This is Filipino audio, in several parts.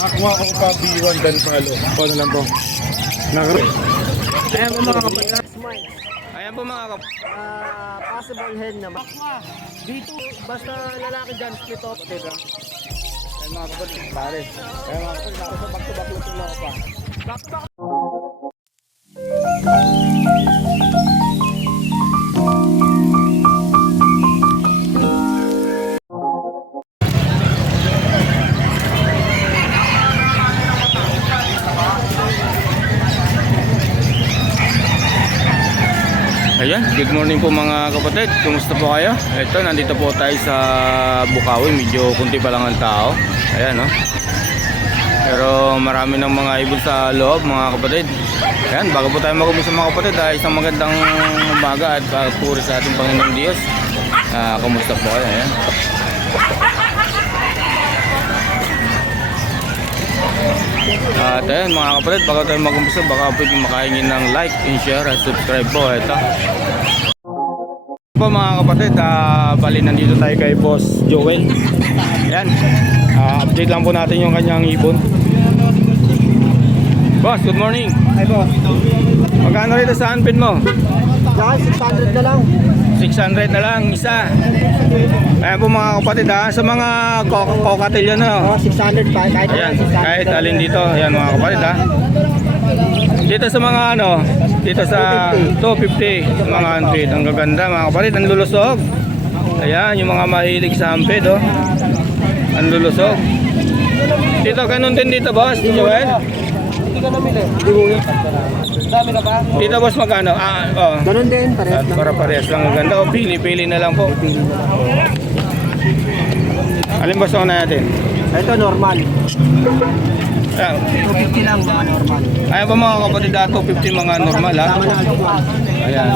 Nakakuha ko pa B1 Ben Palo. O na lang po. Ayan po mga kapatid. Smile. Ayan po mga Possible hen naman. Dito, basta lalaki dyan, split off. kapatid ha. Ayan mga kapatid, pare. Ayan mga kapatid, ako sa back-to-back lutin lang ako pa. Ayan, good morning po mga kapatid. Kumusta po kayo? Ito, nandito po tayo sa Bukawi. Medyo kunti pa lang ang tao. Ayan, no? Pero marami ng mga ibon sa loob mga kapatid. Ayan, bago po tayo mag-umpisa mga kapatid, isang magandang umaga at puri sa ating Panginoong Diyos. Kumusta po kayo? Ayan. At ayan mga kapatid, bago tayo mag-umpisa, baka pwedeng makaingin ng like and share at subscribe po. Ito po mga kapatid, bali nandito tayo kay Boss Joel. Ayan, update lang po natin yung kanyang ibon. Boss, good morning. Hi boss. Magkano rito sa unpin mo? Yan, 600 na lang. 600 na lang isa. Ayan po mga kapatid sa mga cockatiel yun Oh, 600 pa. Kahit ayan, 600 kahit na alin lang. dito. Ayan mga kapatid dito sa mga dito sa 250 mga unfit. Ang gaganda mga kapatid, ang lulusog. Ayan, yung mga mahilig sa unfit ang lulusog. Dito, ganun din dito boss, Joel. Hindi ka namili. Hindi mo yun. Dami na ba? Dito boss magkano? Ganun din, parehas lang. Para parehas lang ang ganda. Pili na lang po. Alin boss ako na natin? Ito normal. Ayan. 250 lang mga normal. Ayan po mga kapatid, 250 mga normal ha. Tama na alpuan. Ayan.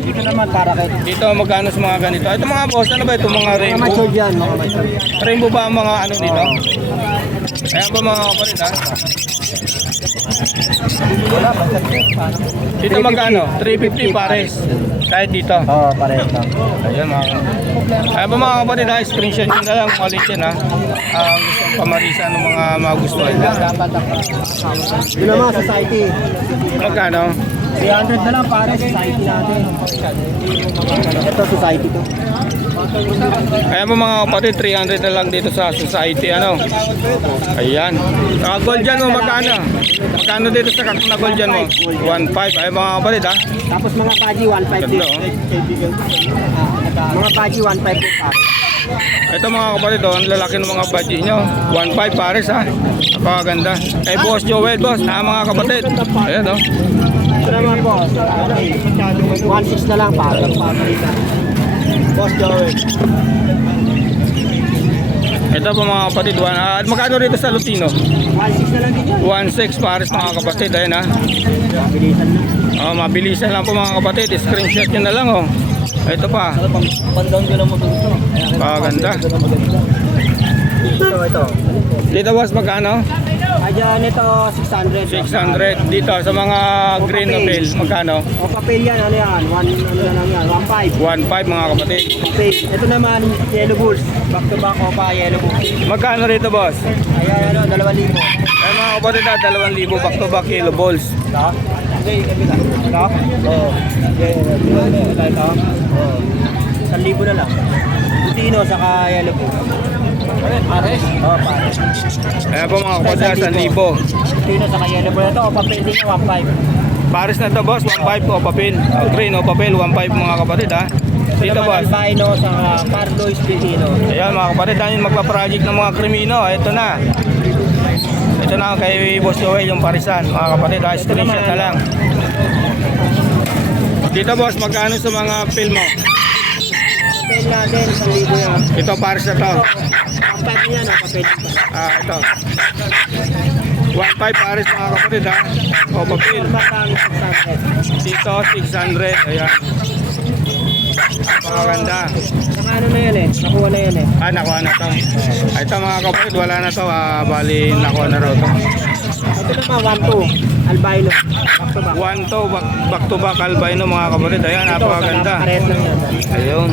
Dito naman para kay Dito magkano sa mga ganito? Ito mga boss, ano ba ito mga mga rainbow? matured yan, mga matured. Rainbow ba ang mga ano dito? Ayan po mga kapatid Wala, Dito magkano? 350 pares. Kahit dito. Oo, parehas lang. Ayan mga kapatid. Ayan po mga kapatid screenshot nyo na lang kung alin yan ang gusto pamarisa ng mga magustuhan nyo. Yun naman, society. Magkano? 300 na lang para society natin. Ito society to. Ayan po mga kapatid, 300 na lang dito sa society Ayan. Gold dyan mo magkano? Magkano dito sa na gold dyan mo? 1.5. Ayan mga kapatid Tapos mga paji 1.5 din. Mga paji 1.5 din para. Ito mga kapatid ang lalaki ng mga budget nyo. 1.5 pares Napakaganda. Kay Boss Joel boss, mga kapatid. Ayan Ito naman po. 1.6 na lang para. Boss Joel. Ito po mga kapatid, magkano rito sa Lutino? 1.6 na lang din yan. 1.6 pares mga kapatid. Ayan Mabilisan na. mabilisan lang po mga kapatid. Screenshot nyo na lang Ito pa. Pandown ko lang mo dito. Napakaganda. Ito. Dito boss magkano? Ayan, ito 600. 600 dito sa mga green nobel. Magkano? O papel yan, ano yan? Ano na lang yan? 1.5. 1.5 mga kapatid. Okay. Ito naman, yellow bulls. Back to back, opa, yellow bulls. Magkano rito boss? Ayan, 2,000. Ay mga kapatid 2,000 back to back yellow balls. Ito? Hindi, kabila. Ito? Oo. Ito? Oo. 1,000 na lang. Lutino, saka yellow bulls. Pares? Oo, pares. Ayan po mga kapatid 1,000. Lutino, saka yellow bulls. Ito, o papel din niya, 1.5. Pares na to boss, 1.5 o papel. Green o papel, 1.5 mga kapatid Dito boss. Albino, saka Carlos Filipino. Ayan mga kapatid, yung magpa-project ng mga krimino. Ito na. Ito na kay Boss Joel yung parisan. Mga kapatid, screenshot na lang. Dito boss, magkano sa mga film mo? Papel natin, 1,000 yan. Ito pares na to. Papel yan, papel. Ito. 1.5 pares mga kapatid O papel. Matang 600. Dito 600. Ayan. Napakaganda. Saka ano na yan nakuha na yan Nakuha na to. Ito mga kapatid, wala na to. Bali, nakuha na raw to. Ito naman 1-2 albino back to back. 1 to back to back albino mga kapatid. Ayan, napakaganda. Pares lang yan. Ayun.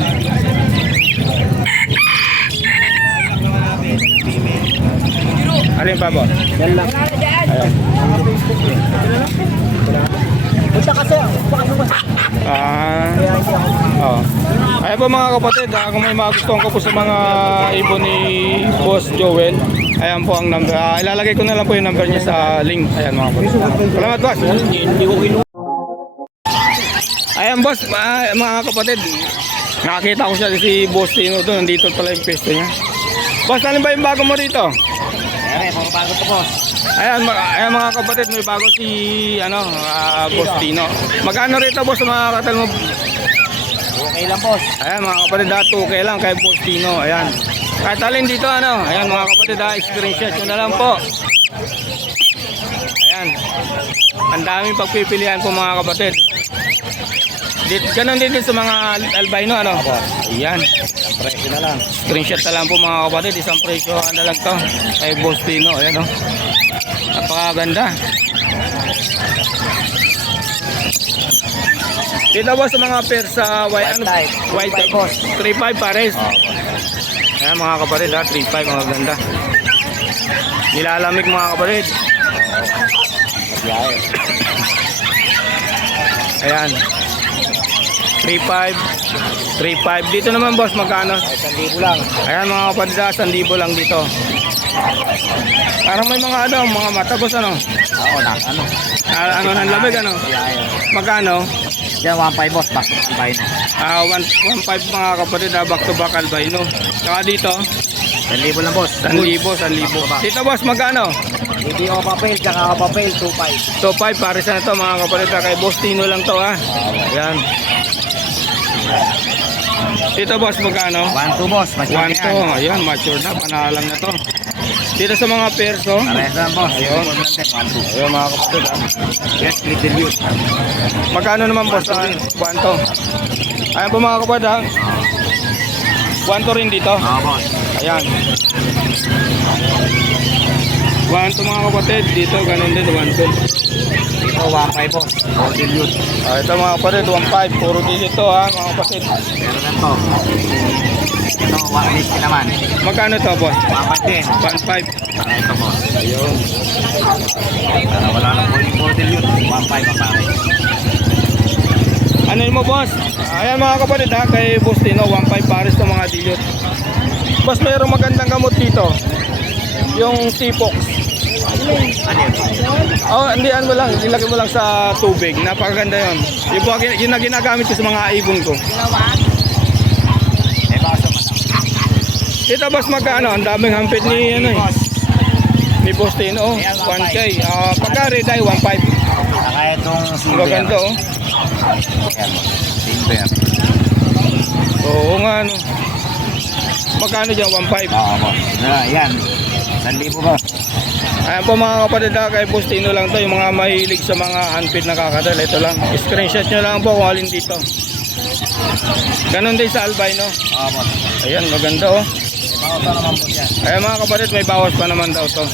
pa po? Yan lang. Ayan. Punta kasi boss. Ah, Kaya hindi ako. oh. Ayan po mga kapatid, kung may magustuhan ko po sa mga ibon ni Boss Joel, ayan po ang number. Ilalagay ko na lang po yung number niya sa link. Ayan mga kapatid. Salamat boss. Hindi ko kinuha. Ayan boss, mga kapatid, nakakita ko siya si Boss Tino doon. Nandito pala yung pesto niya. Boss, alin ba yung bago mo rito? Ayan, mga bago to boss. Ayan, ayan mga kapatid, may bago si Boss Tino. Magkano rito boss mga katal mo? Okay lang boss. Ayan mga kapatid, 2K lang kay Boss Tino. Ayan. Kahit alin dito ayan mga kapatid, screenshot nyo na lang po. Ayan. Ang daming pagpipilian po mga kapatid. Ganon din sa mga albino Ayan. Ang presyo na lang. Screenshot na lang po mga kapatid, isang presyo na lang to kay Boss Tino. Ayan napakaganda. Dito boss sa mga pair sa white type boss. 3.5 pares. Ayan mga kapatid 3.5 mga ganda. Nilalamig mga kapatid. Ayan. 3.5 dito naman boss magkano? 1,000 lang. Ayan mga kapatid 1,000 lang dito. Parang may mga mga mata boss Oo, ano ng lamig Magkano? Yan, 1,500 boss. Back to albino. 1.5 mga kapatid back to back albino. Saka dito 1,000 lang boss. 1,000. Dito boss magkano? Hindi ako papel, tsaka ako papel, 2,500. 2.5 pares na to mga kapatid kay Boss Tino lang to Ayan. Dito boss magkano? 1,200 boss. 1.2. Ayan, mature na, panalang na to. Dito sa mga perso. Pares lang boss. Ayun. 1,200. Ayun mga kapatid Yes, little youth. Magkano naman boss? 1.2. Ayan po mga kapatid 1.2 rin dito. Oo boss. Ayan. 1.2 mga kapatid. Dito ganun din 1.2. Dito 1,500 boss. Little youth. Ito mga kapatid 1.5. Puro dito mga kapatid. Meron na to. Ito, 150 naman. Magkano to boss? 1,500 din. 1.5. Ito boss. Ayun. Para wala nang little youth. 1,500 ang pare. Ano mo boss? Ayan mga kapatid kay Boss Tino 1.5 pares to mga dilute. Boss mayroong magandang gamot dito. Yung T-Fox. Ano yun? Hindi mo lang, ilagay mo lang sa tubig. Napakaganda 'yon. Yung na ginagamit ko sa mga ibon ko. Eh, baka sa Dito boss magkano? Ang daming hampit ni ni Boss Tino 1K. Pagka red eye 1.5. Saka itong silver. Maganda Ayan, silver. Oo nga Magkano dyan? 1.5. Oo boss. Ayan. 1,000 boss. Ayan po mga kapatid kay Boss Tino lang to. Yung mga mahilig sa mga handpid na kakadal. Ito lang. Screenshot nyo lang po kung alin dito. Ganon din sa albino. Oo boss. Ayan maganda Bawas pa naman boss yan. Ayan mga kapatid may bawas pa naman daw to.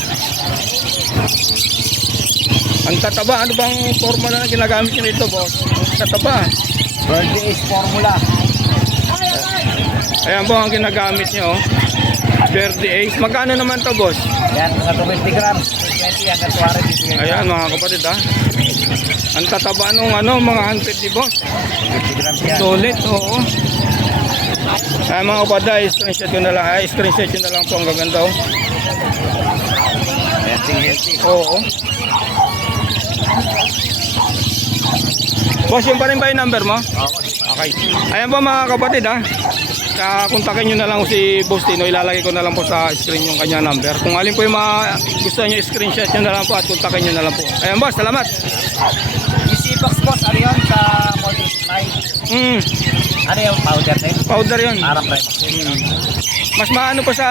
Ang tataba. Ano bang formula na ginagamit nyo rito boss? Tataba. Birthday is formula. Ayan po ang ginagamit nyo Verde Ace. Magkano naman to boss? Yan, sa 20 grams. 20 hanggang 20. Ayan mga kapatid Ang tataba nung mga handpid ni boss. 50 grams yan. Solid, oo. Ayan mga kapatid, screenshot nyo na lang. Screenshot nyo na lang po ang gaganda Healthy. Oo. Boss, yung pa rin ba yung number mo? Okay. Ayan po mga kapatid kontakin nyo na lang si Boss Tino. Ilalagay ko na lang po sa screen yung kanya number. Kung alin po yung mga gusto nyo, screenshot nyo na lang po at kontakin nyo na lang po. Ayan boss, salamat. Easy-box boss, ano yun sa Model 5? Ano yung powder din? Powder yun. Parang Primax. Mas maano pa sa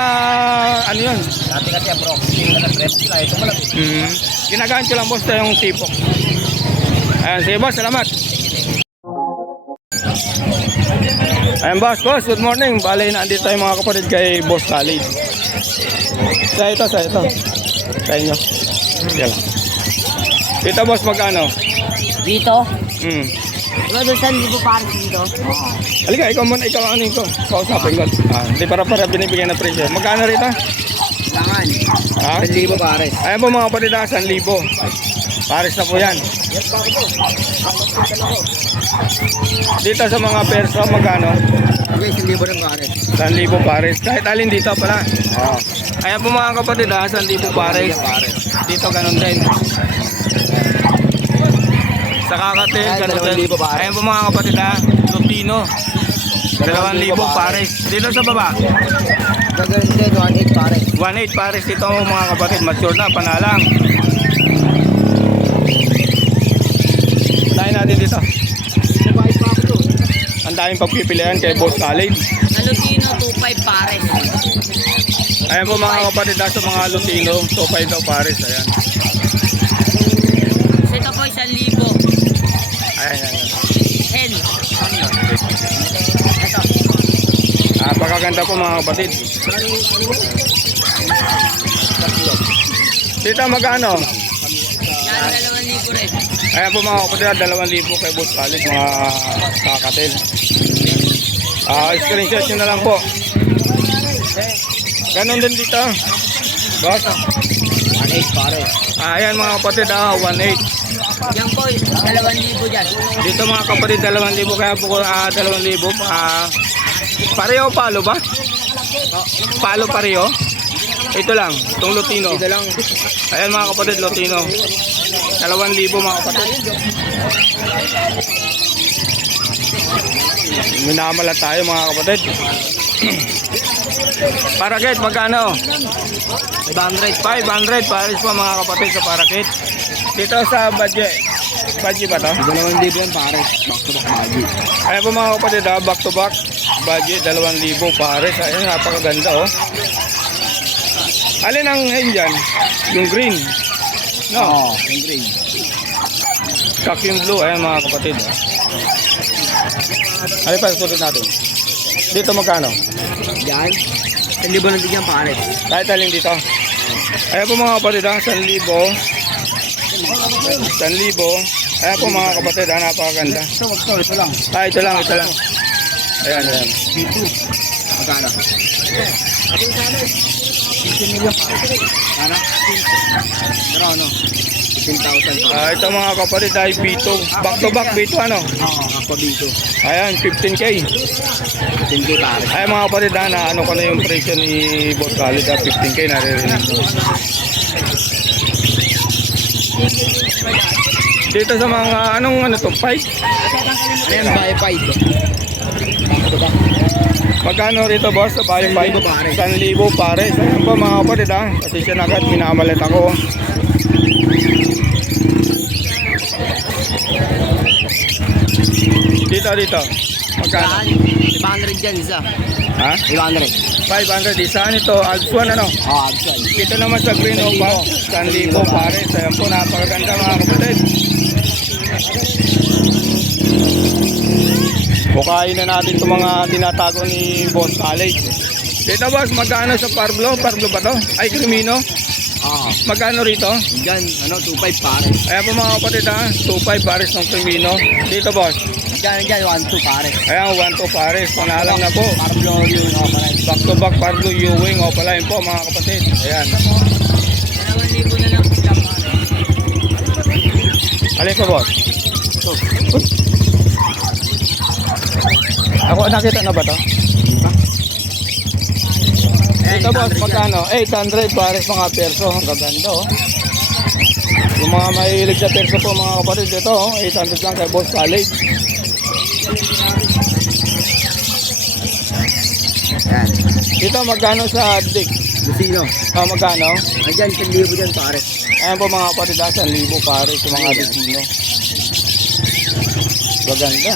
yun. Dati kasi bro, hindi na Primax lang. Ito mo lang. Ginagaan ko lang boss yung T-Fox. Ayan, sige boss, salamat. Ayan boss, good morning. Bale, naandito tayo mga kapatid kay Boss Khalid. Sa ito. Sa inyo. Yan lang. Dito boss, magkano? Dito? Hmm. Doon saan libo parang dito? Halika, ikaw muna, ikaw ano ko. Kausapin ko. Hindi para binibigyan ng presyo. Magkano rito? Langan. Ha? 1,000 pares. Ayan po mga kapatid, 1,000. Pares na po yan. Yes, pare ko. Dito sa mga perso, magkano? Okay, 1,000 rin pares. 1,000 pares. Kahit alin dito pala. Oo. Ayan po mga kapatid, 1,000 pares. Dito ganun din. Sa kakatil, Ayan, ganun din. 2,000 pares. Ayan po mga kapatid, Lutino. 2,000 pares. Dito sa baba, Gagawin din, 1,800 pares. 1,800 pares. Ito mga kapatid, mature na, panalang. Tayo natin dito. Bahay pa ako doon. Ang daming pagpipilian kay Boss Khalid. Sa Lutino, 2.5 pares. Ayan po mga kapatid, sa mga Lutino, 2,500 daw pares. Ayan. So ito po, 1,000. Ayan, ayan. Hen. Ito. Napakaganda po mga kapatid. Dito magkano? Yan, 2,000 rin. Ayan po mga kapatid, 2,000 kay Boss Khalid, mga kakatil. Screenshot nyo na lang po. Ganon din dito. Boss. 1,800 pares. Ayan mga kapatid, 1,800. Yan po, 2,000 dyan. Dito mga kapatid, 2,000 kaya po 2,000. Pareho palo ba? Palo pareho? Ito lang, itong Lutino. Ito lang. Ayan mga kapatid, Lutino. 2,000 mga kapatid. Minamala tayo mga kapatid. Parakit, magkano? 500 pares po mga kapatid sa parakit. Dito sa budget. Budget ba to? 2,000 yan pares. Back to back budget. Ayan po mga kapatid, back to back. Budget, 2,000 pares. Ayan, napakaganda oh. Alin ang hen dyan? Yung green. No? Oo, yung green. Kak yung blue. Ayan mga kapatid. Oh. Alin pa, susunod natin. Dito magkano? Yan. 1,000 lang din yan pares. Kahit alin dito. Ayan po mga kapatid, 1,000. 1,000. Ayan po mga kapatid, napakaganda. Ito lang. Ito lang. Ayan, ayan. B2. Magkano? 15 million pares. Para? Pero ano? 15,000 Ito mga kapatid, ay B2. Back to back B2 ano? Oo, ako B2. Ayan, 15K. 15K pares. Ayan mga kapatid, na ano ko na yung presyo ni Boss Khalid, 15K naririnig ko. Dito sa mga, anong ano to, 5? Ayan, buy 5. Magkano rito boss sa bayo 5? 1,000 pares. Ayan po mga kapatid kasi siya na agad, minamalit ako. Dito. Magkano? 500 dyan isa. Ha? 500. 500. Isaan ito, Alpsuan ano? Oo, actual. Dito naman sa Green Opa, 1,000 pares. Ayan po, napakaganda mga kapatid. Bukain na natin itong mga tinatago ni Boss Khalid. Dito boss, magkano sa Parblo? Parblo ba to? Ay, Crimino? Oo. Magkano rito? Dyan, 2.5 pares. Ayan po mga kapatid 2,500 pares ng Crimino. Dito boss. Dyan, 1.2 pares. Ayan, 1,200 pares. Panalang na po. Parblo yung pares. Back to back Parblo Ewing. O pala yun po mga kapatid. Ayan. 2,000 na lang po lang pares. Alin pa boss? Ako, nakita na ba to? Ito boss, magkano? 800 pares mga perso. Ang gaganda oh. Yung mga mahilig sa perso po mga kapatid, ito oh, 800 lang kay Boss Khalid. Yan. Dito magkano sa Dick? Lucino. Magkano? Dyan, 1,000 dyan pares. Ayan po mga kapatid, 1,000 pares sa mga Lucino. Gaganda.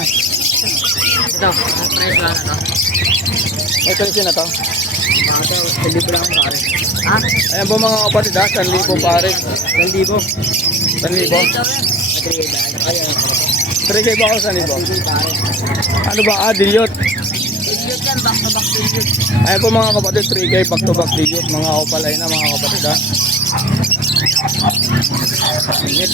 Ito, ang price lang ito. May presyo na to. Ito, 1,000 lang pares. Ha? Ayan po mga kapatid, 1,000 pares. 1,000. 1,000. Ayan. 3K ba ako 1,000? pares. Ano ba? Dilute. Idiot yan, back to back Ayan po mga kapatid, 3K back to back digit, mga opalay na mga kapatid ha. Init.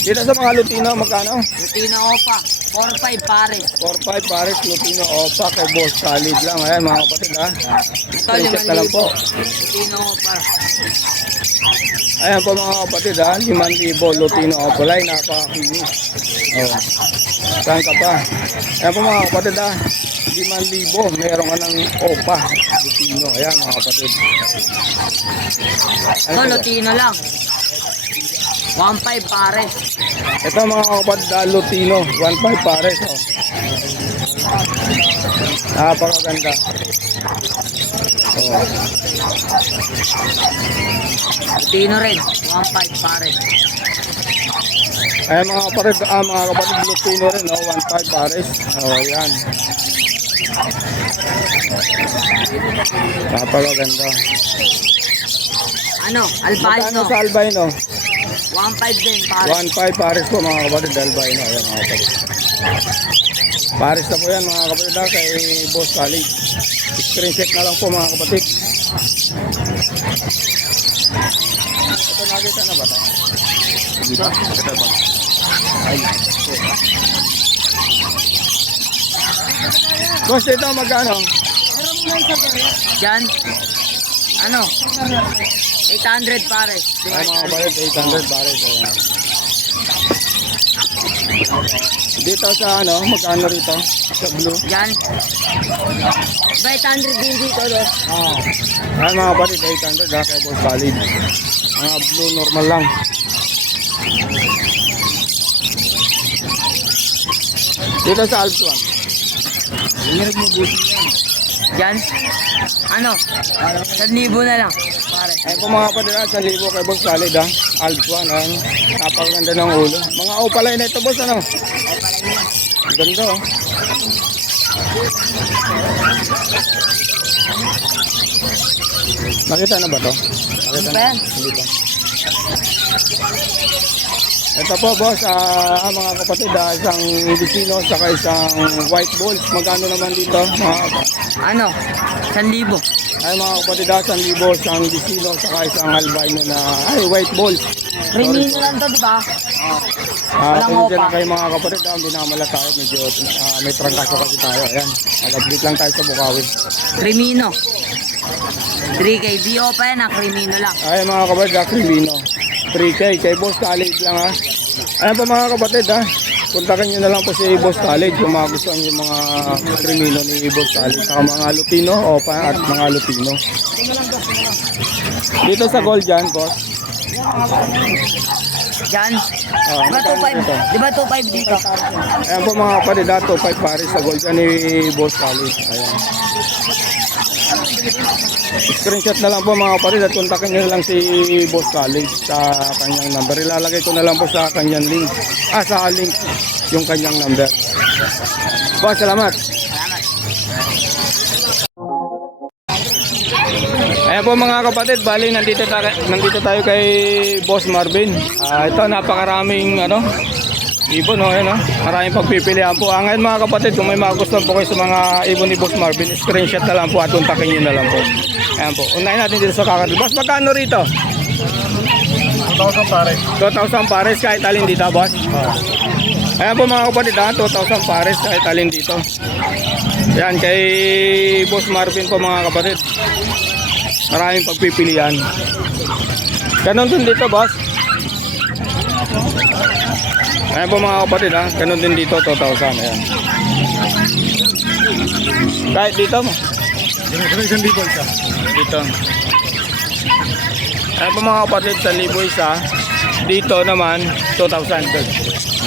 Dito sa mga Lutino, magkano? Lutino Opa. 4-5 pares. 4-5 pares, Lutino Opa kay Boss Solid lang. Ayan mga kapatid ha. Ito, Screenshot na lang po. Lutino Opa. Ayan po mga kapatid ha, 5,000 Lutino Opalay, napakakinis. Oh. Saan ka pa? Ayan po mga kapatid ha, 5,000, meron ka ng Opa Lutino. Ayan mga kapatid. Ito, Ano po? Lutino lang. 1-5 pares. Ito mga kapatid ha, Lutino, 1,500 pares. Oh. Napakaganda. Oh. Lutino rin. 1-5 pares. Ayan mga kapatid, Lutino rin, no? 1,500 pares. Oh, ayan. Napakaganda. Ano? Magkano Albino. sa albino? 1-5 din pares. 1,500 pares po mga kapatid, albino. Ayan mga kapatid. Pares na po yan mga kapatid ha, kay Boss Solid. Screenshot na lang po mga kapatid. Ito nakita na ba ito? Dito? Ito ba? Ay. Boss, ito magkano? Diyan. Ano? 800 pares. Ay mga kapatid, 800 pares. Ayan. Dito sa ano, magkano rito? Sa blue? Diyan. Ba 800 din dito, no? Oo. Ay mga kapatid, 800 ha, kay Boss Solid. Mga blue normal lang. Dito sa Alps 1. Hinirap mo busi yan. Diyan. Ano? 1,000 na lang. Pares. Ay po mga kapatid ha, 1,000 kay Boss Solid ha. Alps 1 ha. Napakaganda ng ulo. Mga opalay na ito boss ano? Ang ganda oh. Nakita na ba to? Nakita Hindi pa yan. Hindi pa. Ito po boss, mga kapatid, isang Vicino saka isang white balls. Magkano naman dito? Ano? 1,000. Ay mga kapatid, 1,000 isang Vicino saka isang albino na white balls. Remino lang to, di ba? Walang Kung dyan opa. kayo mga kapatid, binamala tayo. Medyo may trangkaso kasi tayo. Ayan, nag-update lang tayo sa Bukawi. Remino. 3K. Dio pa yan, Remino lang. Ay mga kapatid, Crimino. 3K kay Boss Solid lang ha. Ayan po mga kapatid ha. Kontakin nyo na lang po si Boss Solid kung mga gusto nyo yung mga Crimino ni Boss Solid. Saka mga Lutino, Opa at mga Lutino. Dito sa gold dyan, boss. Diyan. Oh, Di ba 2.5? Di ba 2.5 dito? Ayan po mga kapatid, 2.5 pares sa gold dyan ni Boss Solid. Ayan. Screenshot na lang po mga kapatid at kontakin nyo na lang si Boss Solid sa kanyang number. Ilalagay ko na lang po sa kanyang link. Sa link yung kanyang number. Boss, salamat. Salamat. Ayan po mga kapatid, bali nandito tayo kay Boss Marvin. Ito napakaraming ibon ayan maraming pagpipilian po. Ngayon mga kapatid, kung may magustuhan po kayo sa mga ibon ni Boss Marvin, screenshot na lang po at kontakin nyo na lang po. Ayan po, unahin natin dito sa kakadil. Boss, magkano rito? 2,000 pares. 2,000 pares kahit alin dito, boss? Ayan po mga kapatid 2,000 pares kahit alin dito. Ayan kay Boss Marvin po mga kapatid. Maraming pagpipilian. Ganon din dito, boss. Ayan po mga kapatid ganon din dito, 2,000. Ayan. Kahit dito mo. Isang libo isa. Dito. Ayan po mga kapatid, 1,000 isa. Dito naman, 2,000.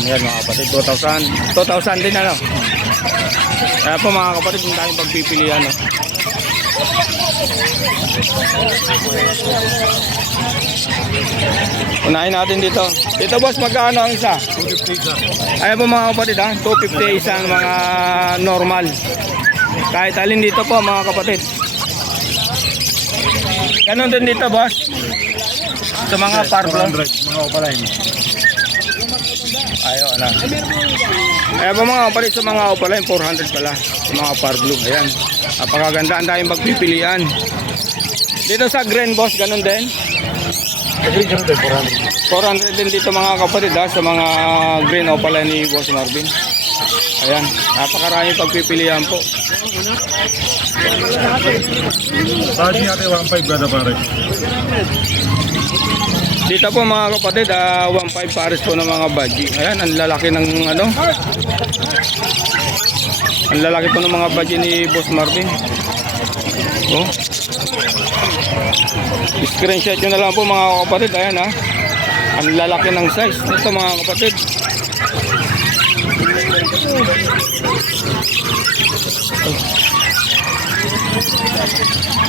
Ayan mga kapatid, 2,000. 2,000 din Ayan po mga kapatid, hindi tayong pagpipilian. Unahin natin dito. Dito boss, magkano ang isa? 250 isa. Ayan po mga kapatid 250 isang mga normal. Kahit alin dito po mga kapatid. Ganon din dito boss. Sa mga parblo. 400, mga opalay. Ayaw na. Ayan po mga kapalit sa mga opaline, 400 pala. Sa mga par blue, ayan. Napakaganda, ang daming pagpipilian. Dito sa green boss, ganun din. Agree ka din, 400 din dito mga kapatid ha, sa mga green opaline ni Boss Marvin. Ayan, napakarami pagpipilian po. Baji natin 1.5 brother pare. Dito po mga kapatid, 1.5 pares po ng mga baji. Ayan, ang lalaki ng ano. Ang lalaki po ng mga baji ni Boss Marvin. Oh. Screenshot nyo na lang po mga kapatid. Ayan ha. Ang lalaki ng size nito mga kapatid.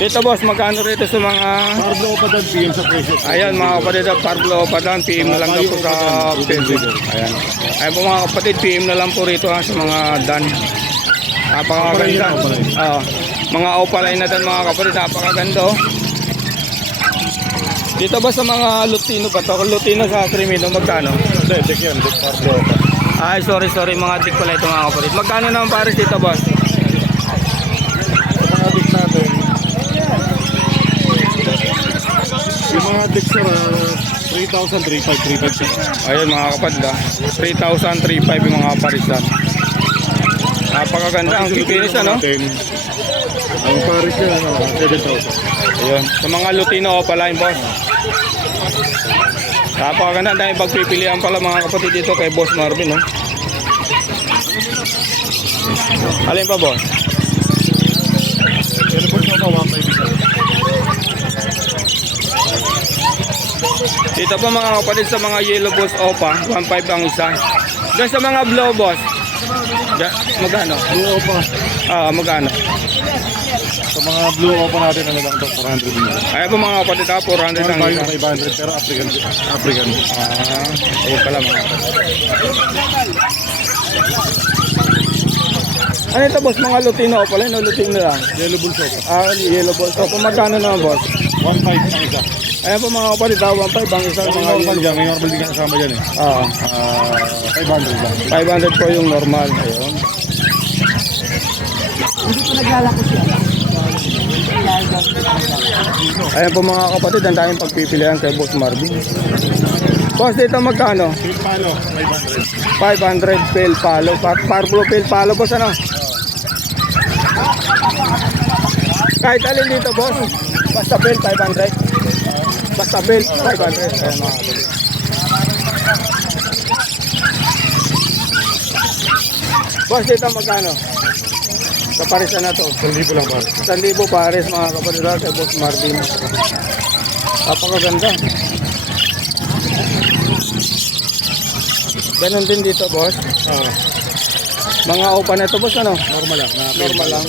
Dito boss, magkano rito sa mga... Parblo pa doon, PM sa presyo. Ayan mga kapatid, Parblo Padan, PM na lang daw po sa Facebook. Ayan. Ayan po mga kapatid, PM na lang po rito ha, sa mga Dan. Napakaganda. Mga opaline na Dan mga kapatid, napakaganda oh. Dito ba sa mga Lutino ba to? Lutino sa Crimino, magkano? Hindi, check yan. Parblo pa. Ay, sorry, mga dik pala ito mga kapatid. Magkano naman pares dito boss? Sa mga dik natin, yung mga dik sir, 3,000, 3,500, 3,500. Ayun mga kapatid 3,000, 3,500 yung mga parisan. Napakaganda, ang kikinis ano? Ang paris niya, 7,000. Ayun, sa mga Lutino opaline boss. Napakaganda, dahil pagpipilian pala mga kapatid dito kay Boss Marvin no? Alin pa boss? Yan po siya pa, 1.5 isa. Dito po mga kapatid sa mga yellow boss opa, 1.5 ang isa. Doon sa mga blue boss, magkano? Blue pa. Magkano? Sa mga blue opa natin, ano lang ito, 400 din. Ay po mga kapatid 400 ang Tayo isa. 500, pero African. Ayun pala mga kapatid. Ano ito boss, mga Lutino pala, no? Lutino lang. Yellow bull soap. Yellow balls. So, kung magkano naman boss? 1.5 ang isa. Ayan po mga kapatid, 1.5 ang isa. May Mga normal dyan, may normal din ka kasama dyan eh. 500 lang. 500 po yung normal. Ayun. Ayan po mga kapatid, ang daming pagpipilian kay Boss Marvin. Boss, dito magkano? Pil palo, 500. 500 pel palo. Parblo pel palo boss ano? Kahit alin dito boss. Basta pel 500. Basta pel 500. Ayan mga kapatid. Boss, dito magkano? Sa parisan na to. 1,000 lang pare. 1,000 pares mga kapatid kay Boss Marvin. Napakaganda. Ganon din dito boss. Mga opa na ito boss ano? Normal lang. Normal lang.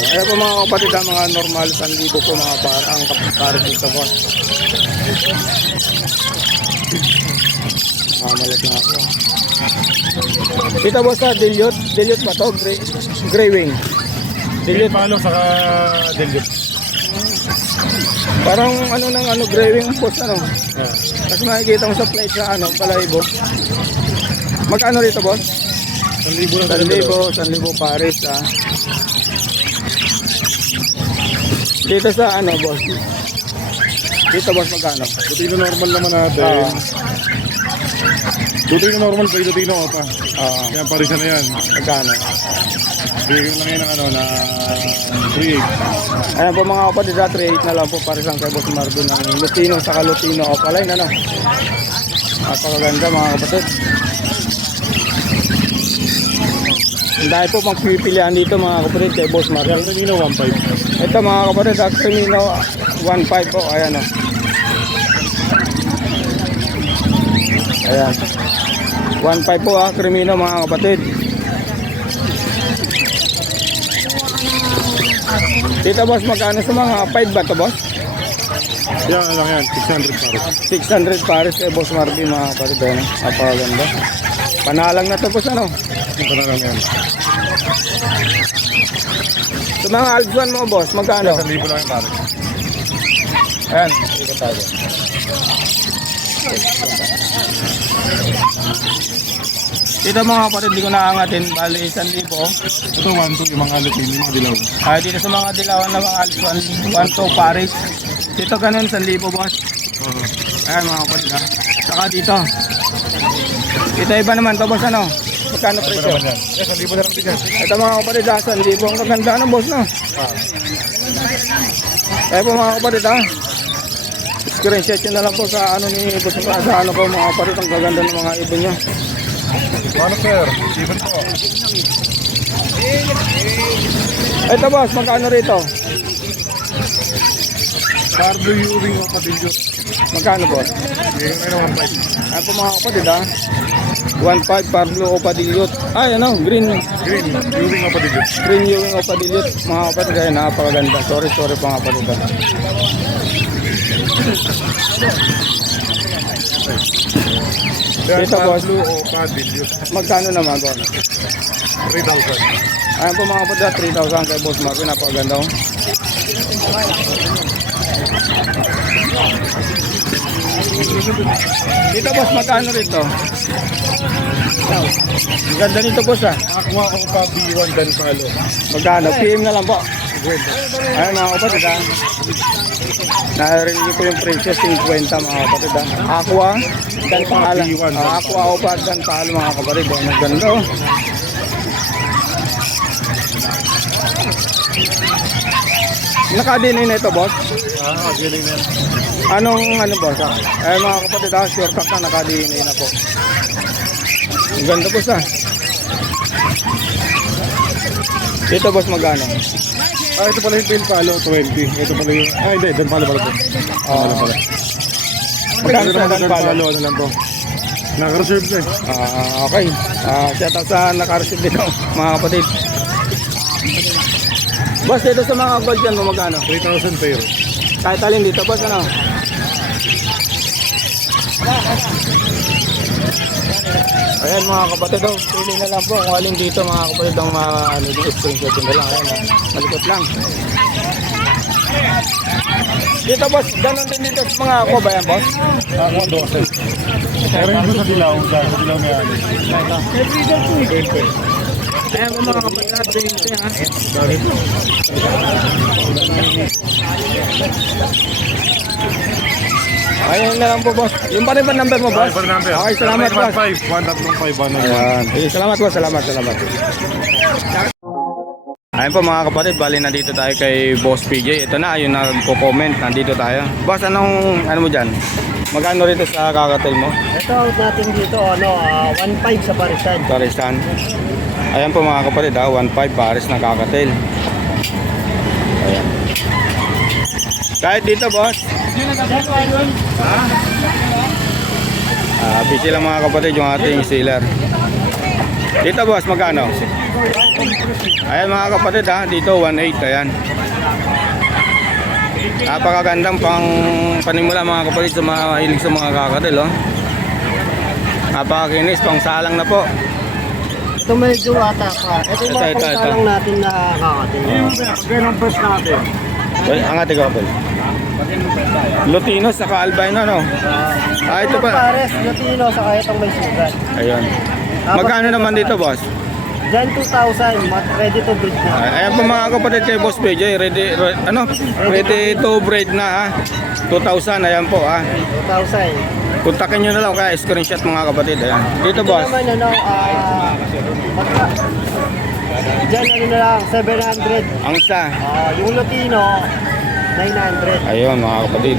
Ayan po mga kapatid mga normal 1,000 po mga ang pares dito boss. Malit na ako. Dito boss sa Dilute. Dilute ba to? Gray wing. Pil palo saka dilute. Parang ano ng ano gray wing boss ano? Kasi makikita mo sa plate sa ano, Palaybo. Magkano rito boss? 1,000 lang. 1,000 pares Dito sa ano boss? Dito boss magkano? Lutino normal naman natin. Lutino normal pa, Lutino opa. Yan, parisan na yan. Magkano? Bigyan lang yan ng ano, na 3.8. Ayan po mga kapatid, 3.8 na lang po pares ang kay Boss Marvin ng Lutino saka Lutino opaline ano. Napakaganda mga kapatid. Dahil po magpipilian dito mga kapatid kay Boss Marvin. Yan, Lutino 1.5. Ito mga kapatid, Crimino 1.5 po. Ayan o. Ayan. 1.5 po Crimino mga kapatid. Dito boss, magkano sa mga 5 ba ito boss? Yan, lang yan, 600 pare. 600 pares kay Boss Marvin mga kapatid. Ayan, napakaganda. Panalang na ito boss ano? Yung pa na lang yan. Sa mga Alpson mo boss, magkano? 1,000 lang yan pare. Ayan, ikot tayo. Dito mga kapatid, di ko naangatin. Bali, 1,000. Ito 1-2 yung mga alipin, yung mga dilaw. Dito sa mga dilawan na mga alis, 1,2 pares. Dito ganun, 1,000 boss. Ayan mga kapatid ha. Saka dito. Ito iba naman to boss ano? Magkano Ito presyo? naman yan. 1,000 na lang din yan. Ito mga kapatid ha, 1,000. Ang kaganda ng boss no? Kaya po mga kapatid ha. Screenshot nyo na lang po sa ano ni boss sa ano po mga kapatid. Ang gaganda ng mga ibon nyo. Ano sir? Even po. Ito boss, magkano rito? Cardo Ewing o Patillo. Magkano boss? Yung ano 1.5. Ayan po mga kapatid ha. 1.5 Pablo o Padilyot. Ay ano, green. Green, Ewing o Patillo. Green Ewing o Padilyot. Mga kapatid ay napakaganda. Sorry po mga kapatid ha. Dito boss, Pablo o Patillo. magkano naman boss? 3,000. Ayan po mga kapatid, 3,000 kay Boss Marvin, napakaganda oh. Dito boss, magkano rito? Ang ganda nito boss ah. Aqua o B1 Dan Palo. Magkano? PM na lang po. 50. Ayun mga kapatid ha. Narinig ko yung presyo 50 mga kapatid ha. Aqua, dan pangalan. Aqua o pa dan palo mga kapatid. Ang ganda oh. Nakadinay na ito boss. Galing na yan. Anong ano boss? Eh mga kapatid ha, sure cut na nakadinay na po. Ang ganda boss ha. Dito boss magkano? Ito pala yung tail palo, 20. Ito pala yung, hindi, Dan Palo pala po. Palo pala. Magkano Ito sa naman dan Dan palo? Palo, ano lang po. Naka-reserve na eh. Okay. Shout out sa naka-receive dito mga kapatid. Boss, dito sa mga gold dyan mo magkano? 3,000 pair. Kahit alin dito boss ano? Ayan mga kapatid oh, pili na lang po kung alin dito mga kapatid ang mga ano dito screenshot na lang. Ayan oh, malikot lang. Dito boss, ganun din dito sa mga ako ba yan boss? Aqua 12. Pero yung sa dilaw, sa dilaw may ano. 20. Ayan po mga kapatid, 20 ha. Ayun na lang po boss. Yung pa rin ba number mo boss? Okay, for number. Okay, salamat boss. 135, 135, Ayan. Salamat boss, salamat. Ayun po mga kapatid, bali nandito tayo kay Boss PJ. Ito na, ayun nagko-comment, nandito tayo. Boss, ano mo dyan? Magkano rito sa kakatil mo? Ito out natin dito, 1.5 sa parisan. Parisan. Ayan po mga kapatid ha, 1.5 pares na kakatil. Ayan. Kahit dito boss. Busy lang mga kapatid yung ating sealer. Dito boss, magkano? Ayan mga kapatid ha, dito 1.8 ayan. Napakagandang pang panimula mga kapatid sa mga hilig sa mga kakatil oh. Napakakinis, pang salang na po. Ito medyo ata pa. Ito yung mga Ito. pangsalang natin na kakatin. Yan ang press natin. Well, ang ating kapatid. Lutino saka albino no? Ito pa. Pares, Latino, saka itong may sugat. Ayun. Magkano naman dito boss? Dyan 2,000, ready to breed na. Ayan po mga kapatid kay Boss PJ, ready to breed na ha. 2,000, ayan po ha. 2,000. Kontakin nyo na lang kaya screenshot mga kapatid. Ayan. Dito Ito boss. naman dyan na lang, 700. Ang isa. Yung Latino, 900. Ayun mga kapatid.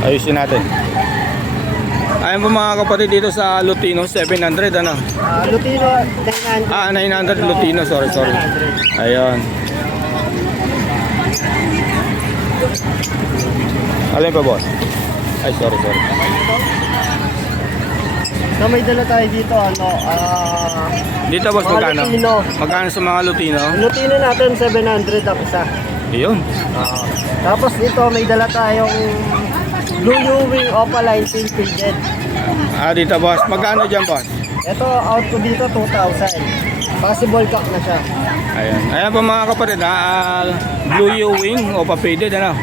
Ayusin natin. Ayan po mga kapatid dito sa Lutino, 700 ano. Latino, 900. 900 Lutino, sorry. 900. Ayun. Alin pa boss? Ay sorry. So may dala tayo dito, Dito boss Mga magkano? Lutino. Magkano sa mga Lutino? Lutino natin, 700 ang isa. Ayun. Tapos dito may dala tayong Blue Ewing Opaline Pink Filled. Dito boss, magkano dyan boss? Ito out ko dito 2,000. Possible cock na siya. Ayan po mga kapatid Blue Ewing o pa-faded ano?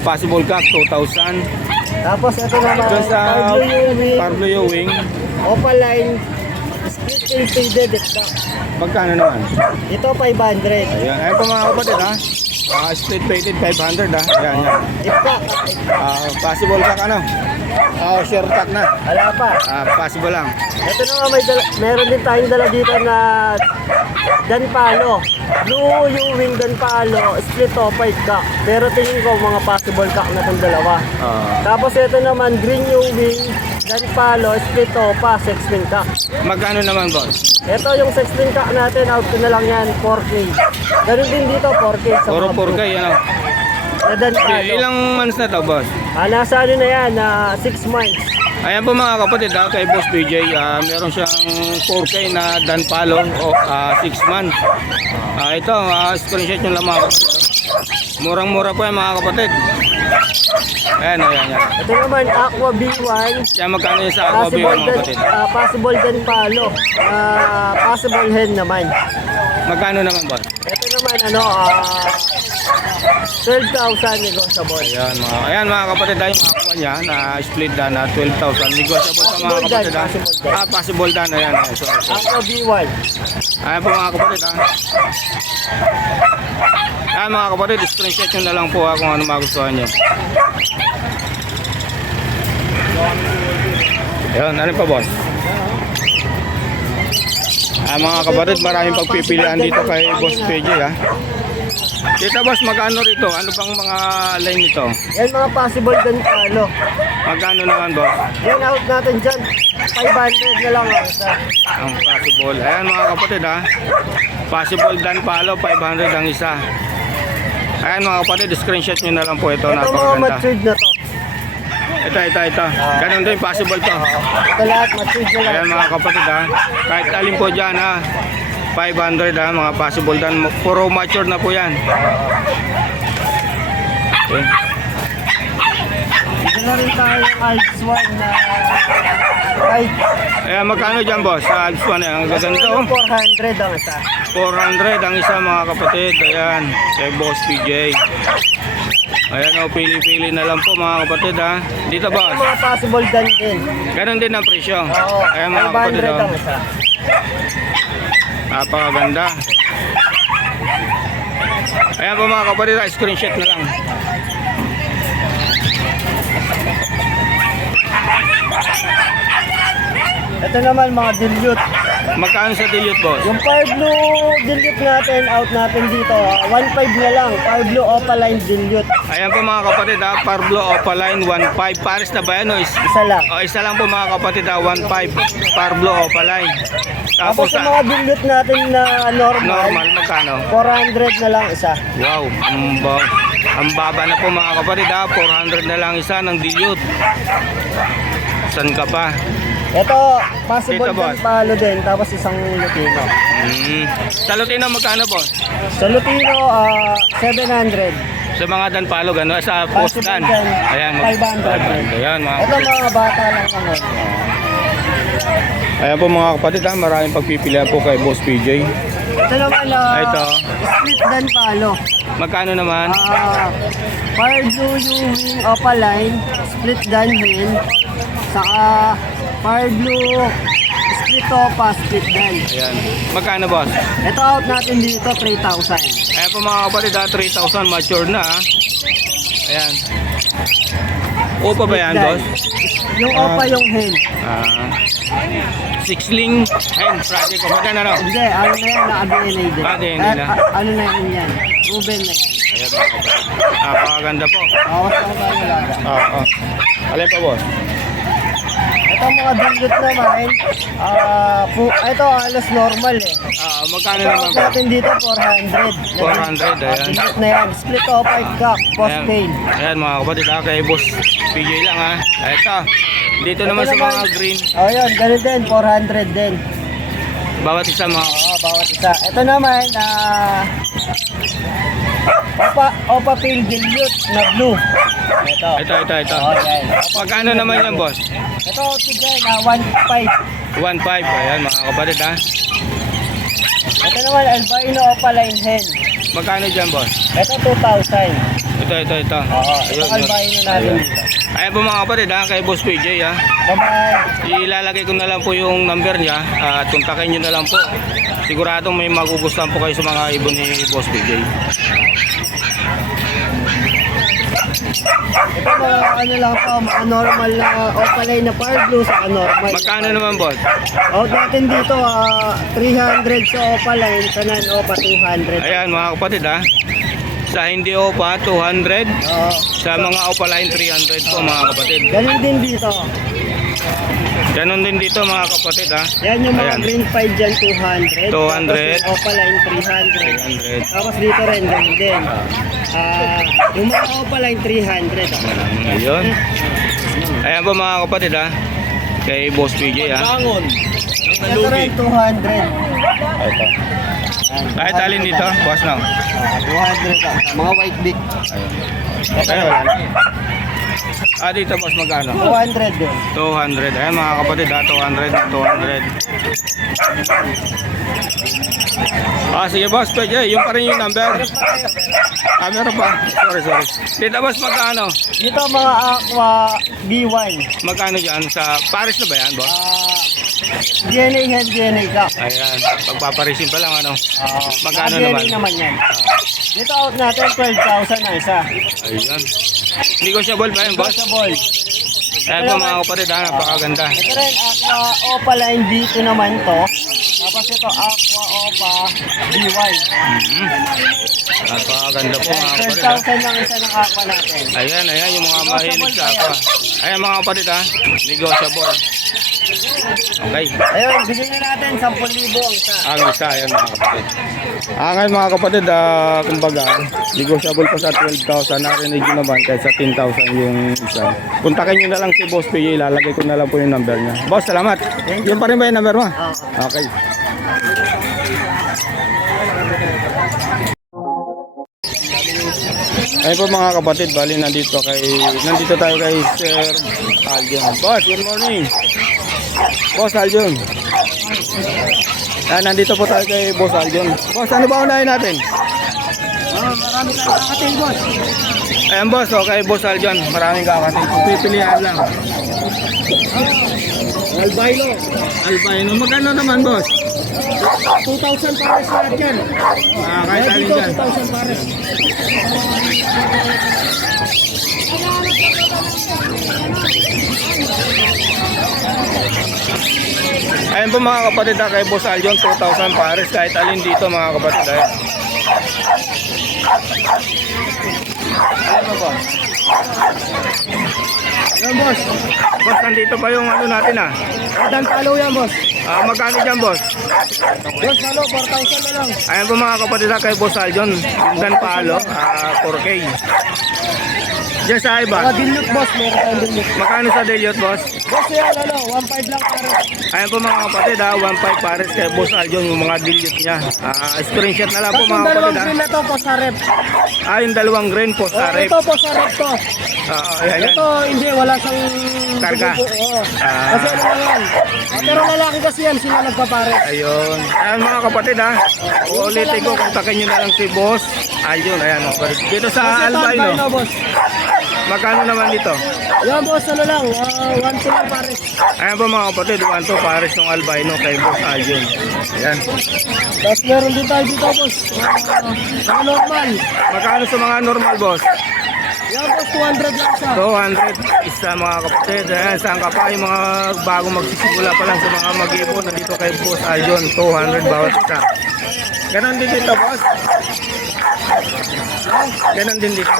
Possible cock 2,000. Tapos ito naman, Doon sa Pablo Ewing, Pablo Ewing, Opaline, split tail faded ito. magkano naman? Ito 500. Ayan, ayan po mga kapatid ha. Split plated 500 ha. Ayan, yan. Ito, Possible pack ano? Short pack na. wala pa. Possible lang. Ito naman meron din tayong dala dito na Danpalo. Blue Ewing Danpalo, split opite cock. Pero tingin ko mga possible cock na itong dalawa. Tapos ito naman Green Ewing Danpalo, split opa, 6-wing cock. Magkano naman boss? Ito yung 6-wing cock natin, out ko na lang yan, 4K. Ganun din dito, 4K sa Puro mga 4K ano? na Danpalo. Ilang months na to boss? Nasa ano na yan, 6 months. Ayan po mga kapatid ha, kay Boss BJ, meron siyang 4K na Danpalo o 6 months. Ito, screenshot nyo lang mga kapatid. Murang-mura po yan mga kapatid. Ayan, ayan, ayan. Ito naman, Aqua B1. Kaya magkano yun sa Aqua B1 mga kapatid? Possible Danpalo. Possible hen naman. Magkano naman boss? Ito naman, 12,000 negotiable. Ayan mga kapatid, dahil mga kuha niya na split dan na 12,000. Negotiable sa mga kapatid ha. Possible dan, ayan. So, Aqua B1. ayan po mga kapatid ha. Ayan mga kapatid, screenshot nyo na lang po ha kung ano magustuhan nyo. Ayan, ano pa boss? Mga kapatid, maraming pagpipilian dito kay Boss PJ ha. Dito boss, magkano rito? Ano pang mga line nito? Yan mga possible Danpalo. Magkano naman boss? Yan out natin dyan. 500 na lang ang isa. Ang possible. Ayan mga kapatid ha. Possible Danpalo, 500 ang isa. Ayan mga kapatid, screenshot nyo na lang po ito. Ito mga Napakaganda. matured na to. Ito. Ganun din, possible to. Ito lahat matured na lang. Ayan mga kapatid ha. Kahit alin po dyan ha. 500 ha, mga possible dan. Puro mature na po yan. Okay. Ito na rin tayo yung Alps 1 na white. Ayan, magkano dyan boss? Sa Alps 1 yan. Ang gaganda oh. 400 ang isa. 400 ang isa mga kapatid. Ayan, kay Boss PJ. Ayan o, pili-pili na lang po mga kapatid ha. Dito Ito boss, mga possible dan din. ganun din ang presyo. Oo, Ayan mga kapatid 500 oh. ang isa. Napakaganda. Ayan po mga kapatid, screenshot na lang. Ito naman mga dilute. Magkano sa dilute boss? Yung Pablo dilute natin, out natin dito, 1.5 na lang. Pablo Opaline dilute. Ayan po mga kapatid ha, Pablo Opaline 1.5. Pares na ba yan o? Isa lang. Isa lang po mga kapatid ha, 1.5 Pablo Opaline. Tapos Tapos yung mga dilute natin na normal, normal, magkano? 400 na lang isa. Wow, ang baba na po mga kapatid ha, 400 na lang isa ng dilute. Saan ka pa? Ito, possible Dito, boss. Danpalo din, tapos isang Lutino. Sa Lutino magkano boss? Sa Lutino, 700. Sa mga Danpalo gano'n, sa post dan. Possible din, Ayan, 500. Ayan mga Ito mga bata lang naman. Ayan po mga kapatid ha, maraming pagpipilian po kay Boss PJ. Ito naman, Ito. split Danpalo. Magkano naman? Fire Blue Ewing Opaline, split Dan Hen, saka Fire Blue split Opa, split Dan. Ayan. Magkano boss? Ito out natin dito, 3,000. Ayan po mga kapatid ha, 3,000 mature na ha. Ayan. Opa ba yan Dan. boss? Yung Opa yung Hen. Sixling and project. Magkano na? Hindi, ano na yan, naka-DNA din. DNA na. Ano na yan? Ruben na yan. Ayan mga kapatid. Napakaganda po. Bawas lang tayo malaga. Oo. Alin pa boss? Ito mga dilute naman, ito halos normal eh. Magkano Ito naman out po? natin dito, 400. 400, ayan. Dilute na yan. Split opa cup, post Ayan. pain. Ayan mga kapatid ha, kay Boss PJ lang ha. Ito. Dito naman sa mga green. Oh yun, ganun din, 400 din. Bawat isa mga Oo, bawat isa. Ito naman, opa pain dilute na blue. Ito. Ito. Oh, yan. Magkano naman yan boss? Ito, ito din, 1.5. 1.5. Ayan mga kapatid ha. Ito naman, albino opaline hen. Magkano dyan boss? Ito, 2,000. Ito ito. Oo, Ayun, ito albino natin ayun. dito. Ayan po mga kapatid ha, kay Boss PJ ha. Bye-bye. Ilalagay ko na lang po yung number niya at kontakin nyo na lang po. Siguradong may magugustuhan po kayo sa mga ibon ni Boss PJ. Ito mga ano lang po, mga normal na opaline na fire blue sa normal. Magkano naman boss? Out natin dito, 300 sa opaline, sa non-opa 200. Ayan mga kapatid ha. Sa hindi opa 200, Oo. sa mga opaline 300 po mga kapatid. Ganun din dito. Ganon din dito mga kapatid ha. Yan yung mga Ayan. green 5 dyan, 200. 200. Tapos yung opaline 300. 300. Tapos dito rin, ganun din. Yung mga opaline 300. Ayun. Ayan po mga kapatid ha. Kay Boss PJ ha. Bangon. Ito rin, 200. Ito. Kahit alin dito, boss no? 200 ka. Mga white beak. Ayun, wala na. Dito boss magkano? 200 din. 200. Ayan mga kapatid ha, 200. Sige boss, pwede. Yung pa rin yung number. Meron pa. Sorry. Dito boss magkano? Dito mga aqua B1. Magkano dyan? Sa Paris na ba yan boss? DNA head, DNA ka. Ayan, pagpaparisin pa lang ano. Magkano DNA naman? naman yan. Dito out natin 12,000 ang isa. Ayun. Negotiable pa yan boss? Sa ball. Ayan po mga kapatid ha, napakaganda. Ito rin aqua opaline dito naman to. Tapos ito aqua opa B1. Napakaganda po mga kapatid ha. 12,000 lang isa ng aqua natin. Ayan, yung mga mahilig sa aqua. Ayan mga kapatid ha, negotiable. Okay. Ayun, bigyan na natin 10,000 ang isa. Ang isa, ayan mga kapatid. Ngayon mga kapatid, kumbaga, negotiable pa sa 12,000. Narinig nyo naman kahit sa 10,000 yung isa. Kontakin nyo na lang si Boss PJ, ilalagay ko na lang po yung number niya. Boss, salamat. Yun pa rin ba yung number mo? Okay. Ayun po mga kapatid, bali nandito tayo kay Sir Aljon. Boss, good morning. Boss Aljon. Nandito po tayo kay Boss Aljon. Boss, ano ba unahin natin? Marami tayong kakating, boss. Ayan boss, okay Boss Aljon. Maraming kakating. Pipilihan lang. Albino. Albino. Magkano naman boss? 2,000 pares lahat yan. Kahit alin Dito, dyan. 2,000 pares. Ayan po mga kapatid kay Boss Aljon, 2,000 pares. Kahit alin dito mga kapatid. Ayan po boss. Yan, boss. Boss, nandito pa yung ano natin Dan palo yan, boss. Magkano dyan boss? Boss, ano, 4,000 na lang. Ayan po mga kapatid kay Boss Aljon. Dan palo, 4K. Diyan sa iba. Mga dilute, boss. Meron tayong dilute. Magkano sa Deliot boss? Boss, yan, 1,500 lang pares. Ayan po mga kapatid 1.5 pares kay Boss Aljon yung mga dilute niya. Screenshot na lang po Tapos yung mga dalawang kapatid green na to, po sa rep. Yung dalawang green po sa rep. Ito po sa rep to. Ayan. Ito, hindi, wala siyang Karga. dugo po. Oo. Kasi ano lang yan. Pero lalaki kasi yan, sila nagpapare. Ayun. Ayan mga kapatid ulitin ko, kontakin nyo na lang si Boss Aljon. Ayan. Dito sa Albino. Boss. Magkano naman dito? Yan, boss, ano lang, 1,2 lang pares. Ayan po mga kapatid, 1 pares ng Albino kay Boss Aljon. Ayan. Tapos meron din tayo dito, boss. Mga normal. Magkano sa mga normal boss? Yan, boss, 200 lang siya. 200 isa mga kapatid. Ayan, saan ka pa yung mga bagong magsisimula pa lang sa mga mag-ibon nandito kay Boss Aljon, 200 bawat isa. Ganon din dito boss. Ganon din dito.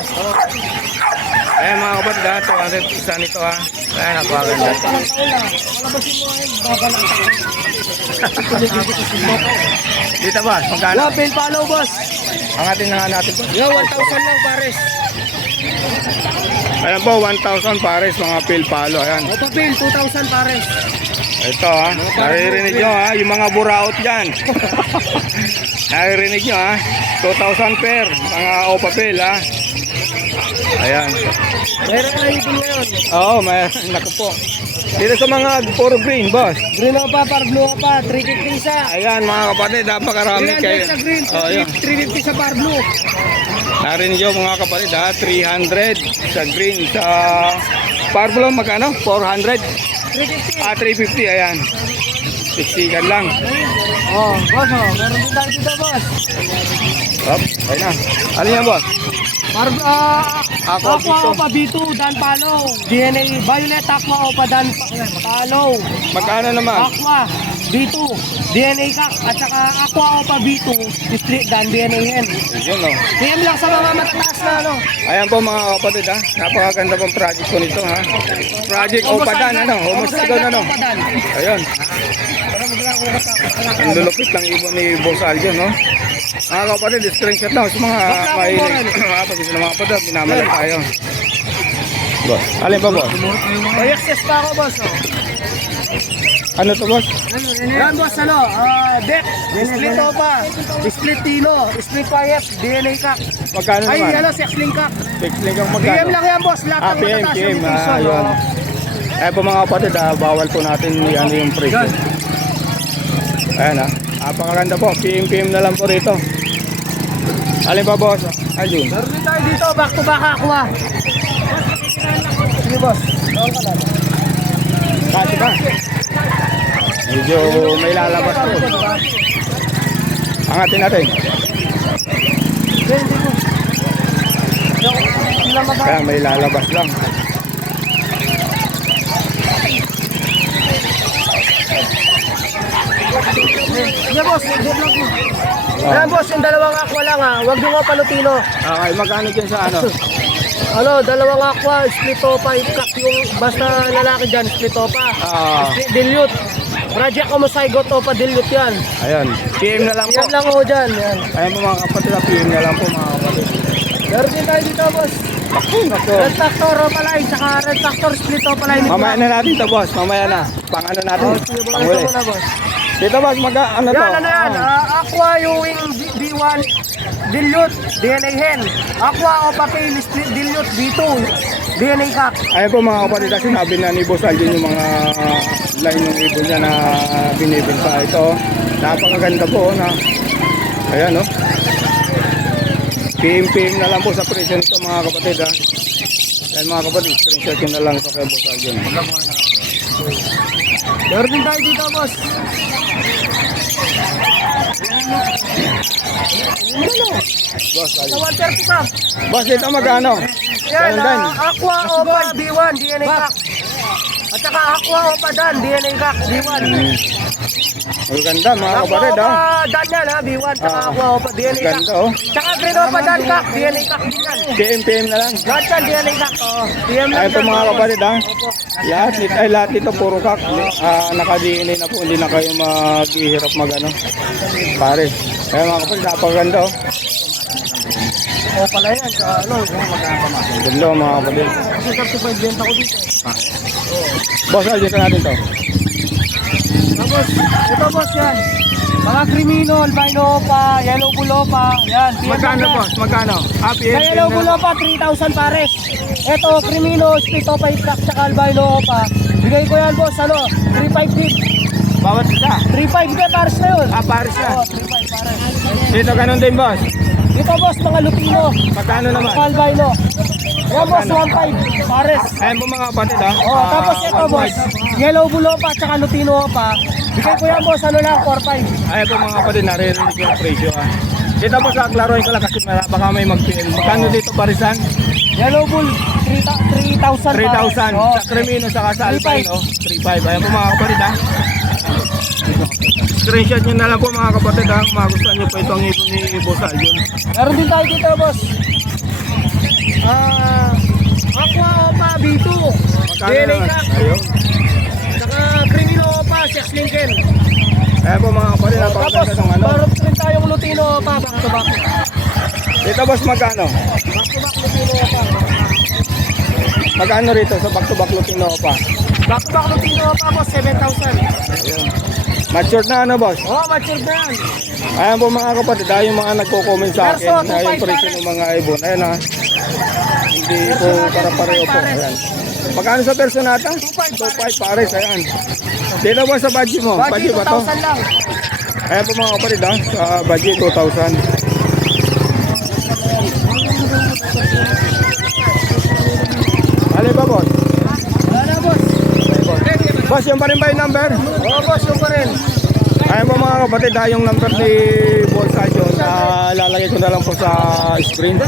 Ayan mga kapatid 200 isa nito Ayan, napakaganda. Talang taon na. Malabasin mo ngayon, babalang taon. Dito boss, magkano? Yan, pale follow, boss. Ang ating nga natin po. Yan, 1,000 lang pares. Ayan po, 1,000 pares mga pilpalo. Ayan. Ito, pale, 2,000 pares. Ito naririnig nyo yung mga buraot dyan. Naririnig nyo 2,000 per mga opapel Ayan. Meron na ibig ngayon. Oo, may naku po. Dito sa mga puro green, boss. Green Opa, par Blue Opa, 350 isa. Ayan mga kapatid, napakarami 300 kayo. sa green, Oh, ayan. 350 sa par Blue. Narinig nyo mga kapatid ha, 300 sa green. Sa Parblo magkano? 400? 350. 350, ayan. 60 lang. Oh, boss, oh. Meron din tayo dito, boss. Up, ayun na. Ano yan, boss? Aqua B2. Opa B2, Dan Palo. DNA Violet Aqua Opa Dan Palo. Magkano naman? Aqua B2, DNA Kak. At saka Aqua Opa B2, Street Dan DNA Hen. Yun, no. PM lang sa mga matataas na, ano. Ayan po mga kapatid ha. Napakaganda pong project po nito ha. Project Opadan, ano? Homosaigon, ano? Opa Dan. Ayun. Ang lulupit lang ibon ni Boss Aljon, no? Mga kapatid, screenshot na sa mga mahilig. Pag gusto ng mga kapatid, binamalan tayo. Boss, alin pa boss? May access pa ako, boss, oh. Ano to boss? Yan, boss, ano? Deck, Split Opa, Split Tino, Split Quiet, DNA Kak. Magkano Ay, naman? ano, sex link Kak. Fixing kang PM magkano? lang yan, boss. Lahat ng PM, matataas PM. na nutrition, Ayun. oh. Ayan po mga kapatid, bawal po natin ano yung presyo. Ayan ha. Napakaganda po. PM na lang po rito. Alin pa boss? Ayun. Meron din tayo dito, back to back aqua. Sige, boss. Doon ka lang. Kasi ba? Medyo may lalabas po. Angatin natin. Hindi ko. Hindi lang mababa. Kaya may lalabas lang. Sige, boss. Good luck mo. Ayan, boss, yung dalawang aqua lang, ha. Huwag yung Opa Lutino. Okay, magkano dyan sa ano? Ano, dalawang aqua, split Opa, ikak yung basta lalaki dyan, split Opa. Split dilute. Project Homozaigot Opa dilute yan. Ayan. PM na lang po. Yan lang ako dyan. Yan. Ayan po mga kapatid. PM na lang po mga kapatid. Meron din tayo dito, boss. Ako. Red Factor Opa line, saka Red Factor split Opa line. Mamaya na natin to boss. Mamaya na. Pang ano natin? Oh, sige, Pang ito huli. muna, boss. Dito boss, ano to? Yan, ano yan? Aqua Ewing B1 dilute, DNA hen. Aqua Opa Pale split dilute B2, DNA Kak. Ayan po mga kapatid, sinabi na ni Boss Aljon yung mga line ng ibon niya na binibenta. Ito, napakaganda po. Ayan no. PM na lang po sa presyo nito mga kapatid ha. Ayan mga kapatid, screenshot yun na lang ito kay Boss Aljon. Meron din tayo dito, boss. Boss Sa Aljon. 130 pa. Boss, dito magkano? Yan, Ganun din. Aqua Opa B1, DNA Kak. At saka Aqua Opa Dan, DNA Kak, B1. Maganda mga Aqua kapatid ha. Opa Dan yan, ha, B1. Saka Aqua Opa DNA Kak. Ganda oh. Saka Green Opa Dan Kak, DNA Kak din yan. PM na lang. Lahat yan, DNA Kak. PM lang Ayan po yan, mga boss. kapatid ha. Opo. Lahat dito puro kak. Naka-DNA na po, hindi na kayo maghihirap magano. Pare. Kaya mga kapatid, napakaganda oh. O pala yan, sa ano, Ganda oh, mga kapatid. kasi 35 benta ko dito. Boss, dito natin to. Tapos, ito boss yan. Mga Crimino, Albino Opa, Yellow Bull Opa, yan. PM Magkano lang yan. boss? Magkano? Sa Yellow Bull Opa, 3,000 pares. Ito, Crimino, Split Opa, Itak, tsaka Albino Opa. Bigay ko yan boss, ano, 3,500 din. Bawat isa. 3,500 din, pares na yun. Paris na. Oo, 3,500 pares. Dito ganun din boss. Dito boss, mga Lutino, Magkano naman? mga Albino. Yan boss, 1,500 pares. Ayan po mga kapatid ha. Oh, tapos ito boss, Yellow Bull Opa, tsaka Lutino Opa. Bigay ko yan boss, ano lang, 4,500. Ayan po mga kapatid, naririnig ko yung presyo ha. Dito po sa klaruin ko lang kasi baka may mag-PM. Magkano dito parisan? Yellow Bull, 3,000 3,000. Oh. Sa Crimino, saka sa 3,500. Albino, 3,500. Ayan po mga kapatid ha. Screenshot nyo na lang po mga kapatid ha. Kung magustuhan nyo po itong ibon ni Boss Aljon. Meron din tayo dito, boss. Aqua Opa B2. DNA Kak. Ayun. Saka Crimino Opa, Sex Lincoln. Ayan po mga kapatid, Tapos, napakaganda ng ano. meron din tayong Lutino Opa, back to back. Dito boss, magkano? Back to back Lutino Opa. Magkano rito sa back-to-back Lutino pa? Back to back Lutino Opa, boss, 7,000. Ayun. Matured na ano boss? Oh, matured na yan. Ayan po mga kapatid, yung mga nagko-comment sa akin Verso, na yung 2,500 presyo ng mga ibon. Ayan ha. Hindi po para-pareho po. Ayan. Magkano sa personata? 2.5 pares, ayan. Dito ba sa budget mo? Budget ba to? 2,000 lang. Ayan po mga kapatid ha, sa budget 2,000. Alin ba boss? Wala na, boss. Boss, yung pa rin ba yung number? Oo, boss, yung pa rin. Ayan po mga kapatid ha, yung number ni Boss Sajo na lalagay ko na lang po sa screen.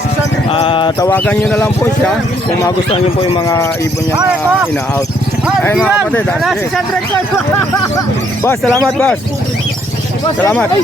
Tawagan nyo na lang po siya kung magustuhan nyo po yung mga ibon niya na ina-out. Ayan mga kapatid ha. Wala, Sige. 600 ka. Boss, salamat boss. Salamat. Ay,